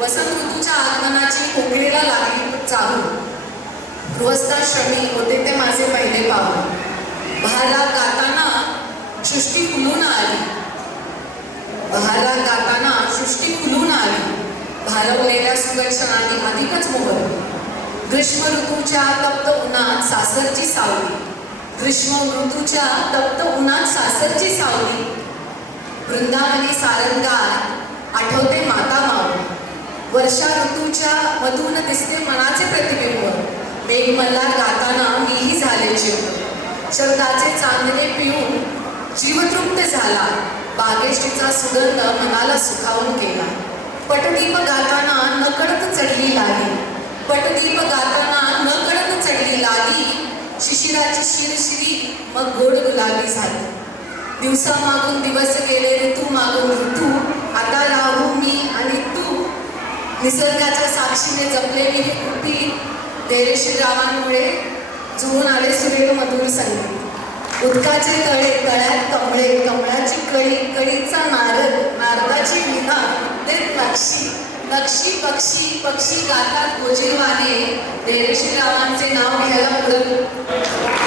वसंत ऋतूच्या आगमनाची कोकिळेला लागली चाहूल. गृहस्थाश्रमी होते ते माझे पहिले पाऊल. बहारात गाताना सृष्टी फुलून आली. बहारात गाताना सृष्टी फुलून आली. भारवलेल्या सुदर्शनाने अधिकच मोहरली. ग्रीष्म ऋतूच्या तप्त उन्हात सासरची सावली. ग्रीष्म ऋतूच्या तप्त उन्हात सासरची सावली. वृंदावनी सारंगात आठवते माता माऊली. वर्षा ऋतूच्या मधून दिसते मनाचे प्रतिबिंब. मेघमल्हार गाताना मीही झाले चिंब. शब्दाचे चांदणे पिऊन जीवतृप्त झाला. बागेशीचा सुगंध मनाला सुखावून गेला. पटदीप गाताना नकळत चढली लागी. पटदीप गाताना नकळत चढली लागी. शिशिराची शिरशिरी मग गोड गुलाबी झाली. दिवसा मागून दिवस गेले, ऋतू मागून ऋतू. आता राहू मी आणि तू. निसर्गाच्या साक्षीने जपलेली ही कृती धैर्यशील रावांमुळे जुळून आले सुरेख मधुर संगीत. उदकाचे तळे, तळ्यात कमळे, कमळाची कळी, कळीचा नारद, नारदाची वीणा देत नक्षी. नक्षी पक्षी, पक्षी गातात गोजीरवाने. धैर्यशील रावांचे नाव घ्यायला पुढे